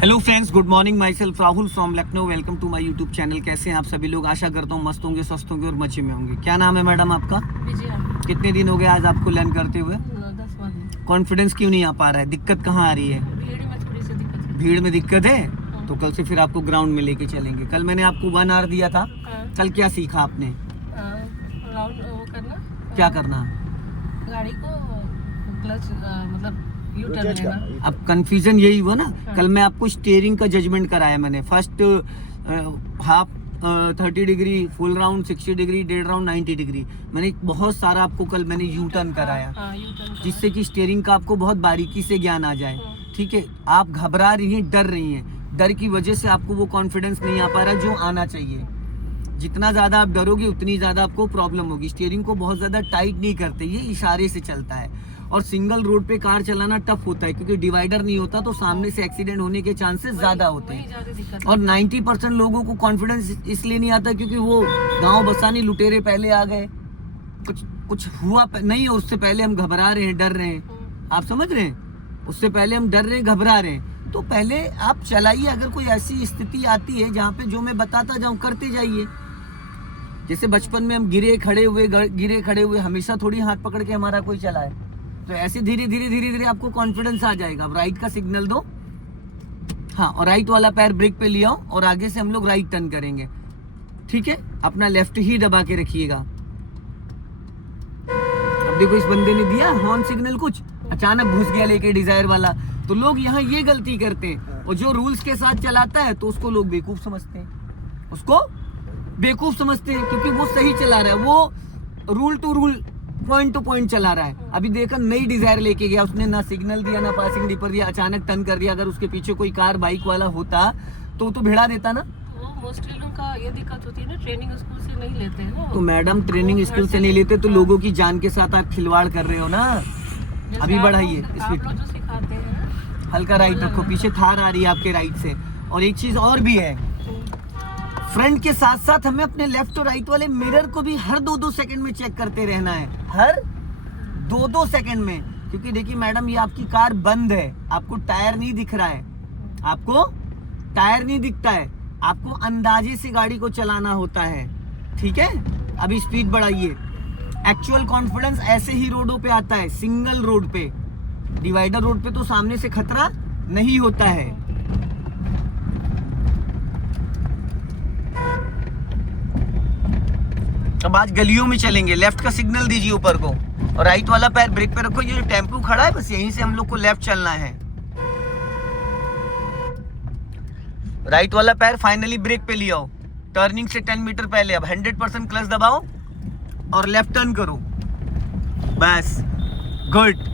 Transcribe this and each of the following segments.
Hello friends, good morning. Myself Rahul from Lucknow. Welcome to my YouTube channel. कैसे हैं आप सभी लोग? आशा करता हूँ मस्त होंगे, स्वस्थ होंगे और मजे में होंगे। क्या नाम है मैडम आपका? विजया। कितने दिन हो गए आज आपको लर्न करते हुए? 10 दिन। कॉन्फिडेंस क्यों नहीं आ पा रहा है? दिक्कत कहाँ आ रही है? भीड़ में थोड़ी सी दिक्कत है। भीड़ में दिक्कत है तो कल से फिर आपको ग्राउंड में लेके चलेंगे। कल मैंने आपको 1 आवर दिया था। कल क्या सीखा आपने? राउंड वो करना। क्या करना? गाड़ी को क्लच मतलब यू टर्न लेना। अब कंफ्यूजन यही हुआ ना। कल मैं आपको स्टीयरिंग का जजमेंट कराया मैंने। First half 30 degree, full round 60 degree, डेढ़ राउंड 90 डिग्री। मैंने बहुत सारा आपको कल मैंने यू टर्न कराया, जिससे कि स्टीयरिंग का आपको बहुत बारीकी से ज्ञान आ जाए। ठीक है, आप घबरा रही हैं, डर रही हैं। डर की वजह से आपको वो कॉन्फिडेंस नहीं आ पा रहा जो आना चाहिए। जितना ज़्यादा आप डरोगे उतनी ज़्यादा आपको प्रॉब्लम होगी। स्टीयरिंग को बहुत ज़्यादा टाइट नहीं करते, ये इशारे से चलता है। और सिंगल रोड पे कार चलाना टफ होता है, क्योंकि डिवाइडर नहीं होता तो सामने से एक्सीडेंट होने के चांसेस ज़्यादा होते हैं। और 90% लोगों को कॉन्फिडेंस इसलिए नहीं आता क्योंकि वो गांव बसानी लुटेरे पहले आ गए, कुछ हुआ नहीं, और उससे पहले हम घबरा रहे हैं, डर रहे हैं। आप समझ रहे हैं? उससे पहले हम डर रहे हैं, घबरा रहे हैं। तो पहले आप चलाइए। अगर कोई ऐसी स्थिति आती है जहाँ पे जो मैं बताता जाऊँ करते जाइए। जैसे बचपन में हम गिरे खड़े हुए हमेशा थोड़ी हाथ पकड़ के हमारा कोई चला है। तो ऐसे धीरे धीरे आपको कॉन्फिडेंस आ जाएगा। अब राइट का सिग्नल दो, हाँ, और राइट वाला पैर ब्रेक पे ले आओ और आगे से हम लोग राइट टर्न करेंगे। ठीक है, अपना लेफ्ट ही दबा के रखिएगा। अब देखो, इस बंदे ने दिया हॉर्न सिग्नल, कुछ अचानक घुस गया लेके डिजायर वाला। तो लोग यहाँ ये गलती करते हैं, और जो रूल्स के साथ चलाता है तो उसको लोग बेवकूफ समझते हैं, क्योंकि वो सही चला रहा है, वो rule to rule, point to point चला रहा है। अभी देखा, नई डिजायर लेके गया, उसने ना सिग्नल दिया ना पासिंग डिपर दिया, अचानक टर्न कर दिया। अगर उसके पीछे कोई कार बाइक वाला होता तो वो तो भिड़ा देता ना। मोस्टली लोगों का ये दिक्कत होती है ना, ट्रेनिंग स्कूल से नहीं लेते हैं ना। तो मैडम, ट्रेनिंग स्कूल से नहीं लेते तो लोगों की जान के साथ आप खिलवाड़ कर रहे हो ना। अभी बढ़ाइए स्पीड, सिखाते हैं। हल्का राइट रखो। पीछे थार आ रही है आपके राइट से। और एक चीज और भी है, फ्रंट के साथ साथ हमें अपने लेफ्ट और राइट वाले मिरर को भी हर 2-2 सेकंड में चेक करते रहना है, हर 2-2 सेकंड में। क्योंकि देखिए मैडम, ये आपकी कार बंद है, आपको टायर नहीं दिख रहा है, आपको टायर नहीं दिखता है, आपको अंदाजे से गाड़ी को चलाना होता है। ठीक है, अभी स्पीड बढ़ाइए। एक्चुअल कॉन्फिडेंस ऐसे ही रोडों पे आता है, सिंगल रोड पे। डिवाइडर रोड पे तो सामने से खतरा नहीं होता है। अब आज गलियों में चलेंगे, लेफ्ट का सिग्नल दीजिए ऊपर को, और राइट वाला पैर ब्रेक पे रखो। ये जो टेम्पो खड़ा है, बस यहीं से हम लोग को लेफ्ट चलना है। राइट वाला पैर फाइनली ब्रेक पे ले आओ, टर्निंग से 10 मीटर पहले। अब 100% क्लच दबाओ और लेफ्ट टर्न करो, बस, गुड।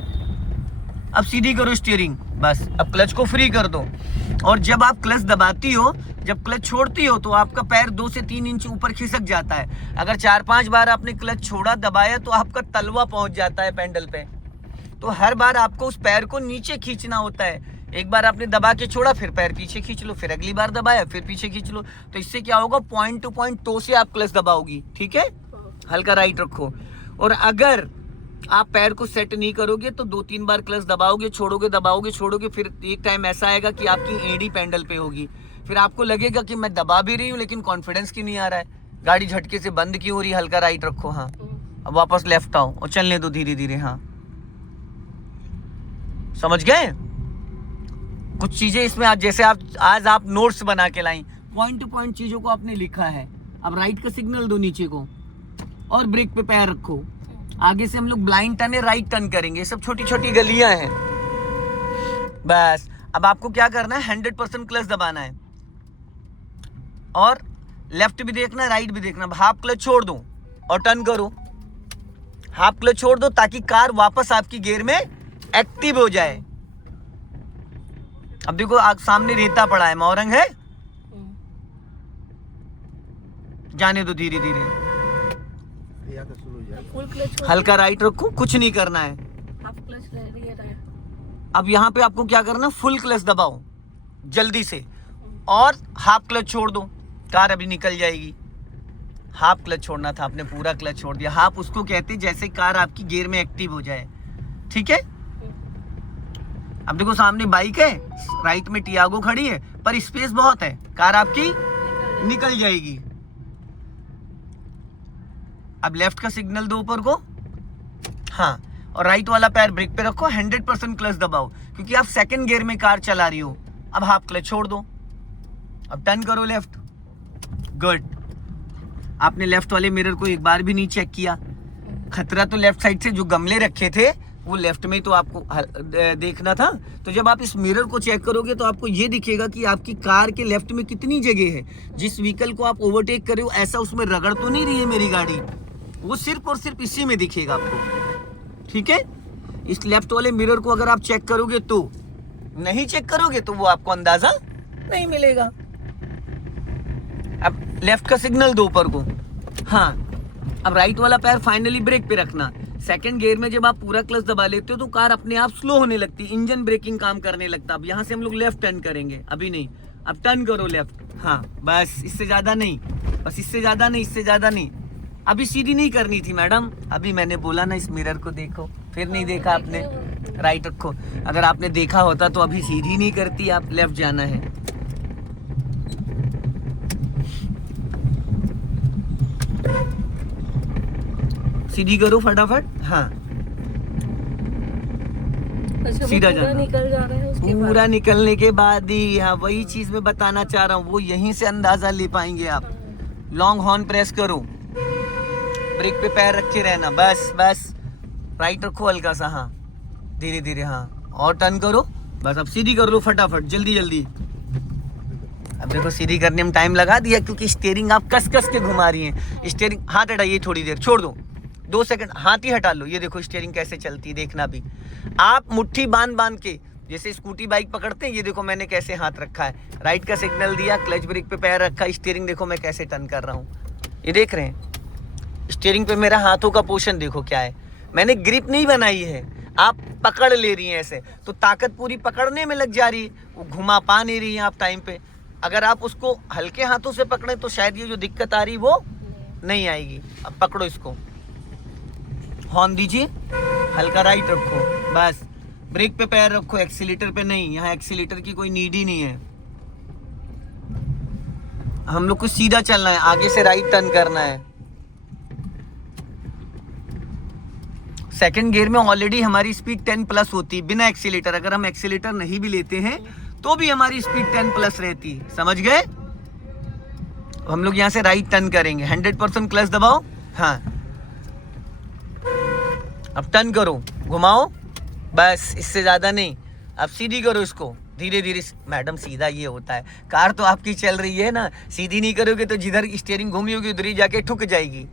अब सीधी करो स्टीयरिंग, बस। अब क्लच को फ्री कर दो, और जब आप क्लच दबाती हो, जब क्लच छोड़ती हो, तो आपका पैर 2 से 3 इंच ऊपर खिसक जाता है। अगर 4-5 बार आपने क्लच छोड़ा, दबाया, तो आपका तलवा पहुंच जाता है पैडल पे। तो हर बार आपको उस पैर को नीचे खींचना होता है। एक बार आपने दबा के छोड़ा, फिर पैर पीछे खींच लो, फिर अगली बार दबाया, फिर पीछे खींच लो। तो इससे क्या होगा, पॉइंट टू पॉइंट टो से आप क्लच दबाओगी। ठीक है, हल्का राइट रखो। और अगर आप पैर को सेट नहीं करोगे तो 2-3 बार क्लच दबाओगे, छोड़ोगे, दबाओगे, छोड़ोगे, फिर एक टाइम ऐसा आएगा कि आपकी एड़ी पैडल पे होगी। फिर आपको लगेगा कि मैं दबा भी रही हूँ लेकिन कॉन्फिडेंस क्यों नहीं आ रहा है, गाड़ी झटके से बंद क्यों हो रही है। हल्का राइट रखो, हाँ। अब वापस लेफ्ट आओ और चलने दो धीरे धीरे, हाँ। समझ गए? कुछ चीजें इसमें जैसे आज आप नोट्स बना के लाई, पॉइंट टू पॉइंट चीजों को आपने लिखा है। अब राइट का सिग्नल दो नीचे को, और ब्रेक पे पैर रखो। आगे से हम लोग ब्लाइंड टर्न है, राइट टर्न करेंगे। सब छोटी छोटी गलियां हैं, बस। अब आपको क्या करना है, 100% क्लच दबाना है, और लेफ्ट भी देखना है, राइट भी देखना। हाफ क्लच छोड़ दो और टर्न करो। हाफ क्लच छोड़ दो ताकि कार वापस आपकी गियर में एक्टिव हो जाए। अब देखो, सामने रेता पड़ा है, मौरंग है, जाने दो धीरे धीरे। हल्का राइट रखो, कुछ नहीं करना है। हाफ क्लच ले रहा है। अब यहाँ पे आपको क्या करना, फुल क्लच दबाओ जल्दी से, और हाफ क्लच छोड़ दो, कार अभी निकल जाएगी। हाफ क्लच छोड़ना था, आपने पूरा क्लच छोड़ दिया। हाफ उसको कहते हैं जैसे कार आपकी गियर में एक्टिव हो जाए। ठीक है, अब देखो सामने बाइक है, राइट में टियागो खड़ी है, पर स्पेस बहुत है, कार आपकी निकल जाएगी। अब लेफ्ट का सिग्नल दो ऊपर को, हाँ, और राइट वाला पैर ब्रेक पे रखो, 100% क्लच दबाओ, क्योंकि आप सेकंड गियर में कार चला रही हो। अब हाफ क्लच छोड़ दो, अब टर्न करो लेफ्ट, गुड। आपने लेफ्ट वाले मिरर को एक बार भी नहीं चेक किया। खतरा तो लेफ्ट साइड से जो गमले रखे थे वो लेफ्ट में तो आपको देखना था। तो जब आप इस मिरर को चेक करोगे तो आपको ये दिखेगा कि आपकी कार के लेफ्ट में कितनी जगह है। जिस व्हीकल को आप ओवरटेक कर रहे हो ऐसा उसमें रगड़ तो नहीं रही है मेरी गाड़ी, वो सिर्फ और सिर्फ इसी में दिखेगा आपको, ठीक है। इस लेफ्ट वाले मिरर को अगर आप चेक करोगे तो, नहीं चेक करोगे तो वो आपको अंदाजा नहीं मिलेगा। अब लेफ्ट का सिग्नल दो ऊपर को, हाँ। अब राइट वाला पैर फाइनली ब्रेक पे रखना। सेकंड गियर में जब आप पूरा क्लच दबा लेते हो तो कार अपने आप स्लो होने लगती है, इंजन ब्रेकिंग काम करने लगता है। अब यहाँ से हम लोग लेफ्ट टर्न करेंगे, अभी नहीं, अब टर्न करो लेफ्ट, हाँ बस, इससे ज्यादा नहीं, बस इससे ज्यादा नहीं, इससे ज्यादा नहीं। अभी सीधी नहीं करनी थी मैडम, अभी मैंने बोला ना इस मिरर को देखो, फिर नहीं देखा आपने, राइट रखो। अगर आपने देखा होता तो अभी सीधी नहीं करती, आप लेफ्ट जाना है। सीधी करो फटाफट, हाँ अच्छा, सीधा पूरा जाना, निकल जा रहा है उसके बाद। पूरा निकलने के बाद ही, हाँ वही चीज मैं बताना चाह रहा हूँ, वो यहीं से अंदाजा ले पाएंगे आप। लॉन्ग हॉर्न प्रेस करो, ब्रेक पे पैर रखे रहना, बस बस, राइट रखो हल्का सा, हाँ धीरे धीरे, हाँ, और टर्न करो बस। अब सीधी कर लो फटाफट, जल्दी जल्दी। अब देखो सीधी करने में टाइम लगा दिया क्योंकि स्टीयरिंग आप कस कस के घुमा रही हैं। स्टीयरिंग, हाथ हटाइए थोड़ी देर, छोड़ दो 2 सेकंड, हाथ ही हटा लो। ये देखो स्टीयरिंग कैसे चलती है, देखना भी। आप मुट्ठी बांध बांध के जैसे स्कूटी बाइक पकड़ते हैं, ये देखो मैंने कैसे हाथ रखा है, राइट का सिग्नल दिया, क्लच ब्रेक पे पैर रखा, स्टीयरिंग देखो मैं कैसे टर्न कर रहा हूँ, ये देख रहे हैं। स्टीयरिंग पे मेरा हाथों का पोर्शन देखो क्या है, मैंने ग्रिप नहीं बनाई है, आप पकड़ ले रही हैं ऐसे, तो ताकत पूरी पकड़ने में लग जा रही है, वो घुमा पा नहीं रही हैं आप टाइम पे। अगर आप उसको हल्के हाथों से पकड़े तो शायद ये जो दिक्कत आ रही वो नहीं आएगी। अब पकड़ो इसको, हॉर्न दीजिए, हल्का राइट रखो, बस ब्रेक पे पैर रखो, एक्सीलेटर पे नहीं, यहाँ एक्सीलेटर की कोई नीड ही नहीं है। हम लोग को सीधा चलना है, आगे से राइट टर्न करना है। सेकंड गियर में ऑलरेडी हमारी स्पीड 10+ होती है बिना एक्सीलेटर, अगर हम एक्सीलेटर नहीं भी लेते हैं तो भी हमारी स्पीड 10+ रहती है, समझ गए। हम लोग यहाँ से राइट टर्न करेंगे, 100% क्लच दबाओ, हाँ अब टर्न करो, घुमाओ, बस इससे ज्यादा नहीं। अब सीधी करो इसको धीरे धीरे। मैडम सीधा ये होता है, कार तो आपकी चल रही है ना, सीधी नहीं करोगे तो जिधर स्टीयरिंग घूमी होगी उधर ही जाके ठुक जाएगी।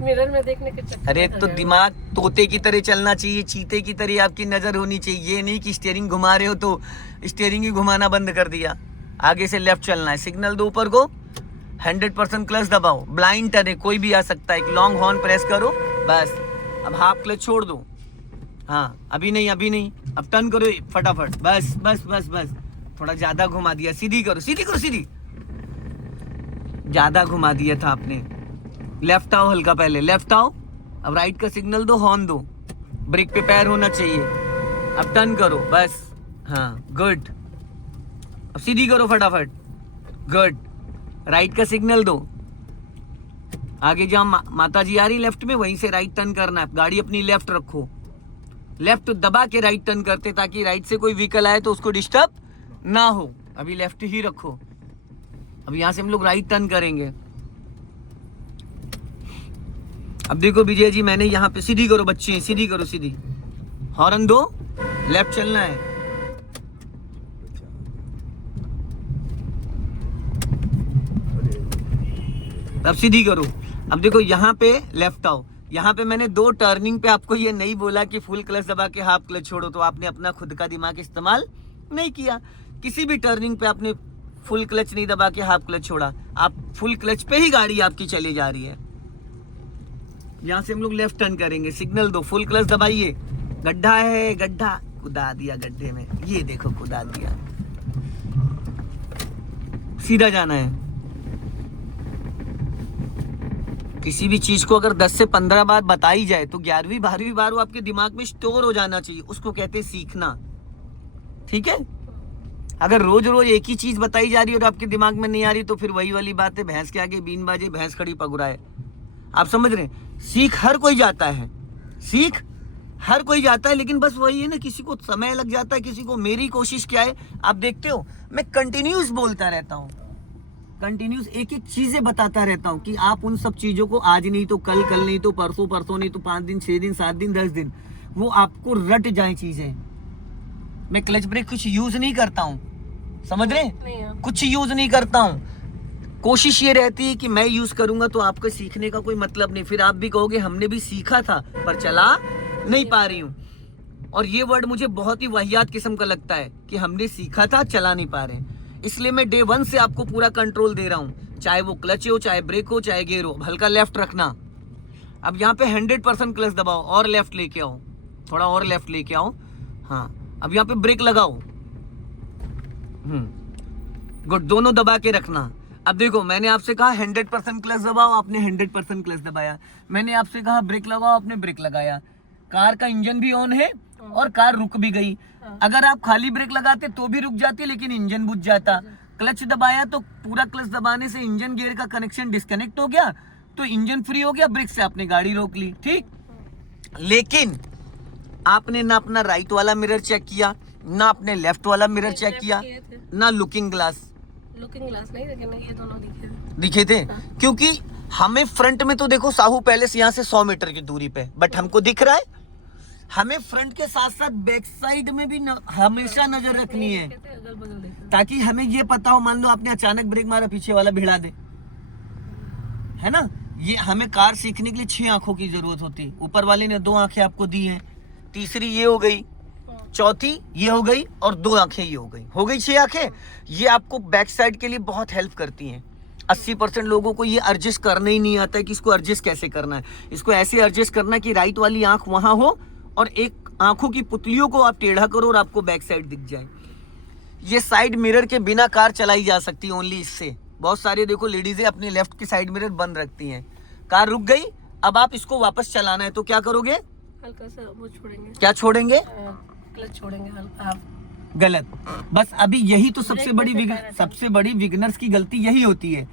मिरर में देखने के चक्कर अरे में तो खड़े दिमाग तोते की तरह चलना चाहिए, चीते की तरह आपकी नजर होनी चाहिए। ये नहीं कि स्टीयरिंग घुमा रहे हो तो स्टीयरिंग ही घुमाना बंद कर दिया। आगे से लेफ्ट चलना है, सिग्नल दो ऊपर को, 100% क्लच दबाओ, ब्लाइंड टर्न है, कोई भी आ सकता है, एक लॉन्ग हॉर्न प्रेस करो बस। अब हाफ क्लच छोड़ दो, हाँ अभी नहीं, अभी नहीं, अब टर्न करो फटाफट, बस बस बस बस। थोड़ा ज्यादा घुमा दिया, सीधी करो, सीधी करो, सीधी, ज्यादा घुमा दिया था आपने। लेफ्ट आओ हल्का, पहले लेफ्ट आओ, अब राइट का सिग्नल दो, हॉर्न दो, ब्रेक पे पैर होना चाहिए। अब टर्न करो बस, हाँ गुड। अब सीधी करो फटाफट, गुड। राइट का सिग्नल दो, आगे जहाँ माता जी आ रही लेफ्ट में वहीं से राइट टर्न करना है। गाड़ी अपनी लेफ्ट रखो, लेफ्ट दबा के राइट टर्न करते ताकि राइट से कोई व्हीकल आए तो उसको डिस्टर्ब ना हो। अभी लेफ्ट ही रखो। अब यहाँ से हम लोग राइट टर्न करेंगे। अब देखो विजय जी, मैंने यहाँ पे, सीधी करो बच्चे, सीधी करो, सीधी, हॉर्न दो, लेफ्ट चलना है। अब सीधी करो। अब देखो यहाँ पे लेफ्ट आओ, यहाँ पे मैंने 2 टर्निंग पे आपको ये नहीं बोला कि फुल क्लच दबा के हाफ क्लच छोड़ो, तो आपने अपना खुद का दिमाग इस्तेमाल नहीं किया। किसी भी टर्निंग पे आपने फुल क्लच नहीं दबा के हाफ क्लच छोड़ा, आप फुल क्लच पे ही गाड़ी आपकी चली जा रही है। यहाँ से हम लोग लेफ्ट टर्न करेंगे, सिग्नल दो, फुल क्लच दबाइए। गड्ढा है, गड्ढा कुदा दिया गड्ढे में, ये देखो कुदा दिया। सीधा जाना है, किसी भी चीज को अगर 10 से 15 बार बताई जाए तो 11वीं 12वीं बार वो आपके दिमाग में स्टोर हो जाना चाहिए, उसको कहते हैं सीखना। ठीक है, अगर रोज रोज एक ही चीज बताई जा रही है और आपके दिमाग में नहीं आ रही तो फिर वही वाली बात है, भैंस के आगे बीन बाजे भैंस खड़ी पगुराए। आप समझ रहे हैं? सीख हर कोई जाता है, सीख हर कोई जाता है, लेकिन बस वही है ना, किसी को समय लग जाता है, किसी को। मेरी कोशिश क्या है, आप देखते हो मैं कंटिन्यूस बोलता रहता हूँ, कंटिन्यूस एक एक चीजें बताता रहता हूँ कि आप उन सब चीजों को आज नहीं तो कल, कल नहीं तो परसों, परसों नहीं तो 5 दिन, 6 दिन, 7 दिन, 10 दिन, वो आपको रट जाए चीजें। मैं क्लच ब्रेक कुछ यूज नहीं करता हूँ, समझ रहे हैं? कुछ यूज नहीं करता हूँ। कोशिश ये रहती है कि मैं यूज करूंगा तो आपको सीखने का कोई मतलब नहीं, फिर आप भी कहोगे हमने भी सीखा था पर चला नहीं पा रही हूँ। और ये वर्ड मुझे बहुत ही वाहियात किस्म का लगता है कि हमने सीखा था चला नहीं पा रहे हैं। इसलिए मैं डे 1 से आपको पूरा कंट्रोल दे रहा हूँ, चाहे वो क्लच हो, चाहे ब्रेक हो, चाहे गियर हो। हल्का लेफ्ट रखना। अब यहाँ पे 100% क्लच दबाओ और लेफ्ट लेके आओ, थोड़ा और लेफ्ट लेके आओ। हाँ, अब यहाँ पे ब्रेक लगाओ। गुड, दोनों दबा के रखना। अब देखो, मैंने आपसे कहा 100% क्लच दबाओ, आपने 100% क्लच दबाया। मैंने आपसे कहा ब्रेक लगाओ, आपने ब्रेक लगाया। कार का इंजन भी ऑन है और कार रुक भी गई। अगर आप खाली ब्रेक लगाते तो भी रुक जाती, लेकिन इंजन बुझ जाता। क्लच दबाया तो पूरा क्लच दबाने से इंजन गियर का कनेक्शन डिस्कनेक्ट हो गया, तो इंजन फ्री हो गया, ब्रेक से आपने गाड़ी रोक ली। ठीक, लेकिन आपने ना अपना राइट वाला मिरर चेक किया, ना अपने लेफ्ट वाला मिरर चेक किया, ना लुकिंग ग्लास नहीं, लेकिन ये दोनों दिखे थे। क्योंकि हमें फ्रंट में तो देखो साहू पैलेस यहाँ से 100 मीटर की दूरी पे, बट हमको दिख रहा है। हमें फ्रंट के साथ साथ बैक साइड में भी हमेशा नजर रखनी है, ताकि हमें ये पता हो, मान लो आपने अचानक ब्रेक मारा, पीछे वाला भिड़ा दे, है ना। ये हमें कार सीखने के लिए 6 आंखों की जरूरत होती है। ऊपर वाले ने 2 आंखें आपको दी हैं, तीसरी ये हो गई, चौथी ये हो गई, और 2 आंखें ये हो गई 6 आंखें। ये आपको बैक साइड के लिए बहुत हेल्प करती हैं। 80% लोगों को ये एडजस्ट करना ही नहीं आता है कि इसको एडजस्ट कैसे करना है। इसको ऐसे एडजस्ट करना है कि राइट वाली आंख वहां हो और एक आंखों की पुतलियों को आप टेढ़ा करो और आपको बैक साइड दिख जाए। ये साइड मिरर के बिना कार चलाई जा सकती है, ओनली इससे। बहुत सारे देखो लेडीजें अपने लेफ्ट की साइड मिरर बंद रखती हैं। कार रुक गई, अब आप इसको वापस चलाना है तो क्या करोगे? हल्का सा वो छोड़ेंगे। क्या छोड़ेंगे? क्लच छोड़ेंगे हल्का। गलत। बस अभी यही तो सबसे बड़ी बिगिनर्स की गलती यही होती है।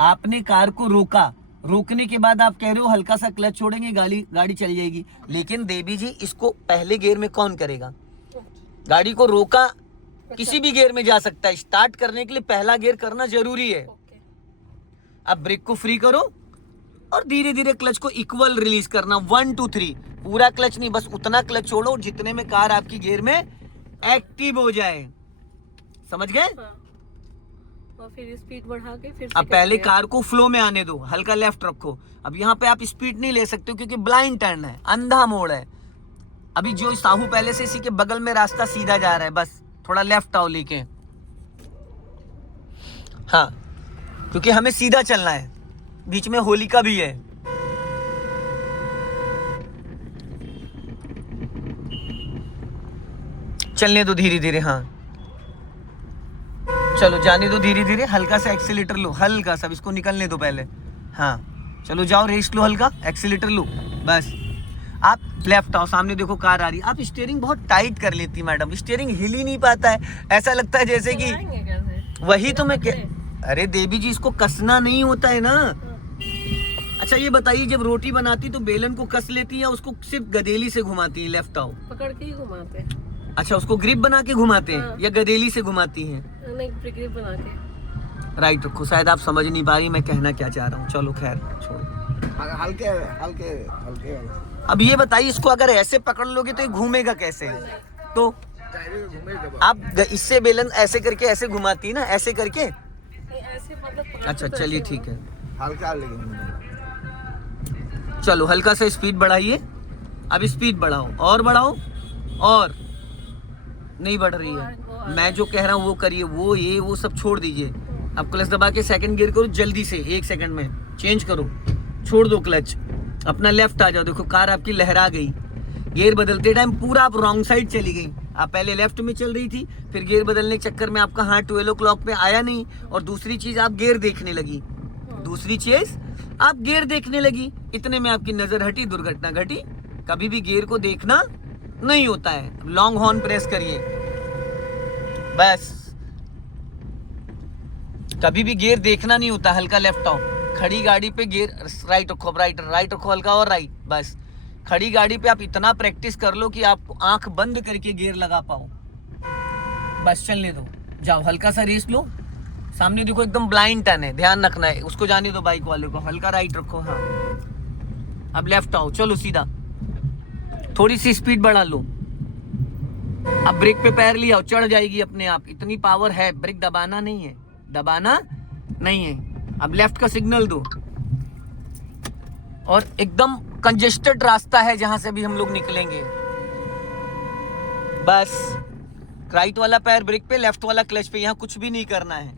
आपने कार को रोका, रोकने के बाद आप कह रहे हो हल्का सा क्लच छोड़ेंगे, गाड़ी चल जाएगी। लेकिन देवी जी, इसको पहले गियर में कौन करेगा? गाड़ी को रोका किसी भी गियर में जा सकता है, स्टार्ट करने के लिए पहला गियर करना जरूरी है। अब ब्रेक को फ्री करो और धीरे धीरे क्लच को इक्वल रिलीज करना, 1 2 3। पूरा क्लच नहीं, बस उतना क्लच छोड़ो जितने में कार आपकी गियर में एक्टिव हो जाए। समझ गए? और फिर स्पीड बढ़ा के फिर अब पहले कार को फ्लो में आने दो, हल्का लेफ्ट रखो। अब यहाँ पे आप स्पीड नहीं ले सकते हो क्योंकि ब्लाइंड टर्न है, अंधा मोड़ है। अभी जो साहू पहले से इसी के बगल में रास्ता सीधा जा रहा है, बस थोड़ा लेफ्ट आओ लेके। हाँ, क्योंकि हमें सीधा चलना है, बीच में होलिका भी है। चलने दो धीरे धीरे। हाँ चलो, जाने दो धीरे धीरे। हल्का सा एक्सीलेटर लो, हल्का सा, इसको निकलने दो पहले। हाँ चलो, जाओ, रेस्ट लो, हल्का एक्सीलेटर लो, बस। आप लेफ्ट आओ, सामने देखो कार आ रही है। आप स्टीयरिंग बहुत टाइट कर लेती मैडम, स्टीयरिंग हिल ही नहीं पाता है। ऐसा लगता है जैसे कि वही तो मैं अरे देवी जी, इसको कसना नहीं होता है ना। अच्छा ये बताइए, जब रोटी बनाती तो बेलन को कस लेती है या उसको सिर्फ गदेली से घुमाती है? लेफ्ट आओ, पकड़ के ही घुमाते हैं। अच्छा, उसको ग्रिप बना के घुमाते हैं या गदेली से घुमाती हैं? नहीं, ग्रिप बना के। राइट रखो। शायद आप समझ नहीं पा रही मैं कहना क्या चाह रहा हूँ। चलो खैर, छोड़ो। हल्के हल्के। अब ये बताइए, इसको अगर ऐसे पकड़ लोगे तो ये घूमेगा कैसे? तो आप इससे बेलन ऐसे करके ऐसे घुमाती है ना, ऐसे करके। ऐसे मतलब अच्छा चलिए ठीक है, हल्का, लेकिन चलो हल्का सा स्पीड बढ़ाइए। अब स्पीड बढ़ाओ, और बढ़ाओ, और नहीं बढ़ रही है। मैं जो कह रहा हूँ वो करिए, वो सब छोड़ दीजिए। अब क्लच दबा के सेकंड गियर करो जल्दी से, 1 सेकंड में चेंज करो, छोड़ दो क्लच, अपना लेफ्ट आ जाओ। देखो कार आपकी लहरा गई। गियर बदलते टाइम पूरा आप रॉन्ग साइड चली गई। आप पहले लेफ्ट में चल रही थी, फिर गियर बदलने के चक्कर में आपका हाथ 12 o'clock पे आया नहीं, और दूसरी चीज आप गियर देखने लगी। दूसरी चीज आप गियर देखने लगी, इतने में आपकी नजर हटी, दुर्घटना घटी। कभी भी गियर को देखना नहीं होता है। लॉन्ग हॉर्न प्रेस करिए, बस। कभी भी गियर देखना नहीं होता, हल्का लेफ्ट आओ। खड़ी गाड़ी पे गियर राइट रखो, राइट रखो हल्का, और राइट, बस। खड़ी गाड़ी पे आप इतना प्रैक्टिस कर लो कि आप आंख बंद करके गियर लगा पाओ, बस। चलने दो, जाओ हल्का सा रेस लो। सामने देखो एकदम ब्लाइंड टर्न है, ध्यान रखना है, उसको जाने दो बाइक वाले को। हल्का राइट रखो, हाँ। अब लेफ्ट आओ, चलो सीधा, थोड़ी सी स्पीड बढ़ा लो। अब ब्रेक पे पैर लिया, चढ़ जाएगी अपने आप, इतनी पावर है। ब्रेक दबाना नहीं है, दबाना नहीं है। अब लेफ्ट का सिग्नल दो, और एकदम कंजेस्टेड रास्ता है जहां से भी हम लोग निकलेंगे, बस। राइट वाला पैर ब्रेक पे, लेफ्ट वाला क्लच पे, यहाँ कुछ भी नहीं करना है।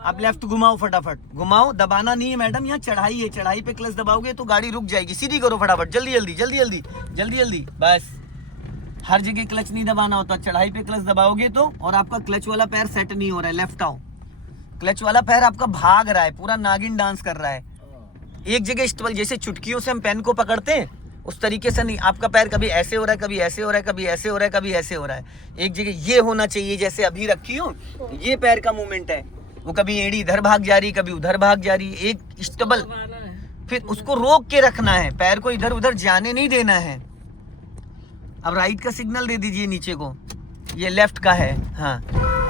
अब लेफ्ट घुमाओ, फटाफट घुमाओ, दबाना नहीं है मैडम, यहाँ चढ़ाई है, चढ़ाई पे क्लच दबाओगे तो गाड़ी रुक जाएगी। सीधी करो फटाफट, जल्दी जल्दी जल्दी जल्दी जल्दी जल्दी, बस। हर जगह क्लच नहीं दबाना होता, चढ़ाई पे क्लच दबाओगे तो, और आपका क्लच वाला पैर सेट नहीं हो रहा है। लेफ्ट आओ, क्लच वाला पैर आपका भाग रहा है, पूरा नागिन डांस कर रहा है, एक जगह स्टेबल। जैसे चुटकियों से हम पेन को पकड़ते हैं उस तरीके से नहीं, आपका पैर कभी ऐसे हो रहा है, कभी ऐसे हो रहा है, कभी ऐसे हो रहा है, कभी ऐसे हो रहा है। एक जगह ये होना चाहिए, जैसे अभी रखी हो, ये पैर का मूवमेंट है। वो कभी एड़ी इधर भाग जा रही, कभी उधर भाग जा रही, एक स्टेबल। फिर उसको रोक के रखना है, पैर को इधर उधर जाने नहीं देना है। अब राइट का सिग्नल दे दीजिए नीचे को, ये लेफ्ट का है, हाँ।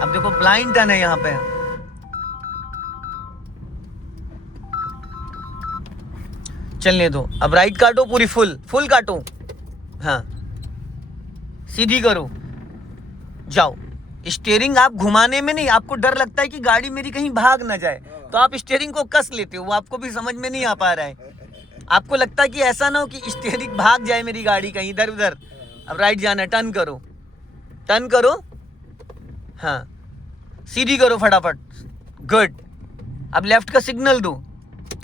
अब देखो ब्लाइंड टर्न है यहाँ पे, चलने दो। अब राइट काटो, पूरी फुल काटो, हाँ। सीधी करो, जाओ। स्टीयरिंग आप घुमाने में नहीं, आपको डर लगता है कि गाड़ी मेरी कहीं भाग ना जाए, तो आप स्टीयरिंग को कस लेते हो, वो आपको भी समझ में नहीं आ पा रहा है। आपको लगता है कि ऐसा ना हो कि स्टीयरिंग भाग जाए मेरी गाड़ी कहीं इधर उधर। अब राइट जाना है, टर्न करो, टर्न करो, हाँ। सीधी करो फटाफट, गुड। अब लेफ्ट का सिग्नल दो,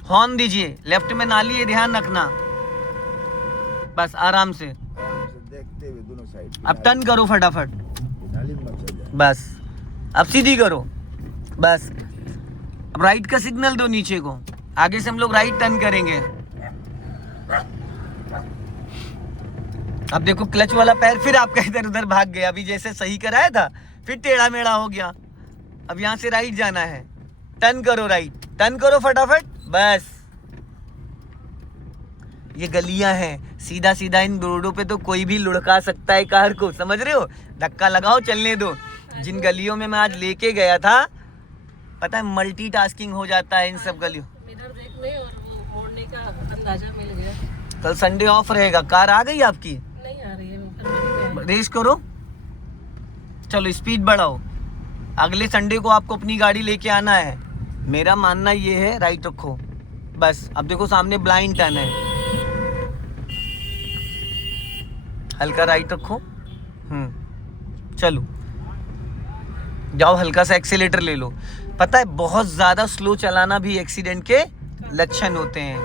हॉर्न दीजिए, लेफ्ट में नाली है, ध्यान रखना, बस आराम से। देखते हुए दोनों साइड। अब टर्न करो फटाफट, नाली में मत चल जाए। बस। अब सीधी करो, बस। अब राइट का सिग्नल दो नीचे को, आगे से हम लोग राइट टर्न करेंगे। अब देखो क्लच वाला पैर फिर आपका इधर उधर भाग गया, अभी जैसे सही कराया था फिर टेढ़ा मेढ़ा हो गया। अब यहाँ से राइट जाना है, टर्न करो, राइट टर्न करो फटाफट, बस। ये गलियां हैं, सीधा सीधा इन रोडों पे तो कोई भी लुढ़का सकता है कार को, समझ रहे हो। धक्का लगाओ, चलने दो। जिन गलियों में मैं आज लेके गया था, पता है मल्टीटास्किंग हो जाता है इन सब गलियों। मिरर देखने और वो मोड़ने का अंदाजा मिल गया। कल संडे ऑफ रहेगा, कार आ गई आपकी, नहीं आ रही है, रेस करो, चलो स्पीड बढ़ाओ। अगले संडे को आपको अपनी गाड़ी लेके आना है। मेरा मानना ये है, राइट रखो, बस। अब देखो सामने ब्लाइंड टर्न है, हल्का राइट रखो, चलो जाओ, हल्का सा एक्सीलेटर ले लो। पता है बहुत ज्यादा स्लो चलाना भी एक्सीडेंट के लक्षण होते हैं।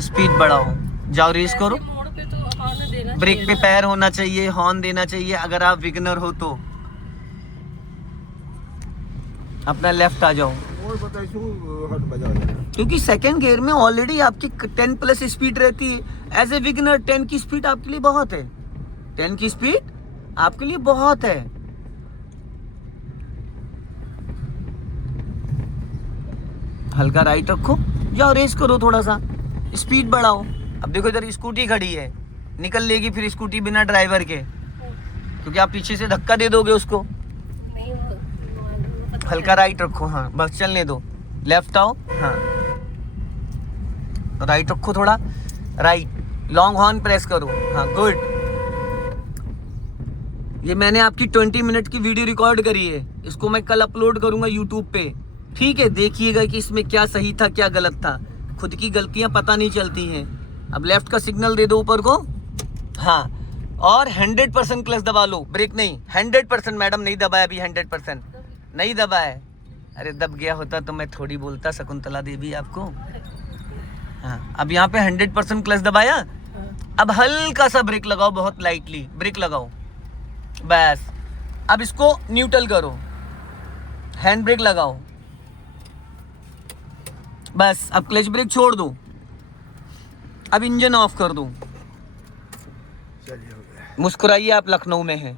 स्पीड बढ़ाओ, जाओ रेस करो। मोड़ पे तो हॉर्न देना ब्रेक पे चाहिए पैर होना चाहिए, हॉर्न देना चाहिए अगर आप विगनर हो तो। अपना लेफ्ट आ जाओ, और बताइए हट बजाओ, क्योंकि सेकंड गियर में ऑलरेडी आपकी 10 प्लस स्पीड रहती है। एज ए विगनर 10 की स्पीड आपके लिए बहुत है, 10 की स्पीड आपके लिए बहुत है। हल्का राइट रखो, जाओ रेस करो, थोड़ा सा स्पीड बढ़ाओ। अब देखो इधर स्कूटी खड़ी है, निकल लेगी फिर स्कूटी बिना ड्राइवर के, क्योंकि आप पीछे से धक्का दे दोगे उसको। नहीं वो हल्का राइट रखो, हाँ बस, चलने दो। लेफ्ट आओ, हाँ राइट रखो, थोड़ा राइट, लॉन्ग हॉर्न प्रेस करो, हाँ गुड। ये मैंने आपकी 20 मिनट की वीडियो रिकॉर्ड करी है, इसको मैं कल अपलोड करूंगा यूट्यूब पे, ठीक है। देखिएगा कि इसमें क्या सही था क्या गलत था, खुद की गलतियां पता नहीं चलती हैं। अब लेफ्ट का सिग्नल दे दो ऊपर को, हाँ, और 100% क्लच दबा लो, ब्रेक नहीं, 100%। मैडम नहीं दबाया अभी, 100% नहीं दबा है। अरे दब गया होता तो मैं थोड़ी बोलता शकुंतला देवी आपको। हाँ, अब यहाँ पे 100% क्लच दबाया। अब हल्का सा ब्रेक लगाओ, बहुत लाइटली ब्रेक लगाओ, बस। अब इसको न्यूट्रल करो, हैंड ब्रेक लगाओ, बस अब क्लच ब्रेक छोड़ दो, अब इंजन ऑफ कर दो। चलिए हो गया। मुस्कुराइए, आप लखनऊ में हैं।